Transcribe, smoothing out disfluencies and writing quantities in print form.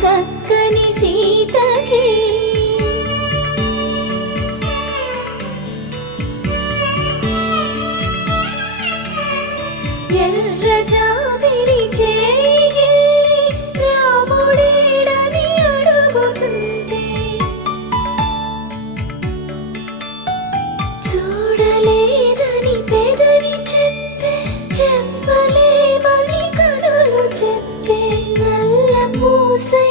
చక్కని సీతకి ఎర్ర జాబిలి చేయి రాముడేడని అడుగుతుంటే చూడలేదని పెదవి చెప్పే చెప్పలేమని కనులు చెప్పే నల్ల పూసై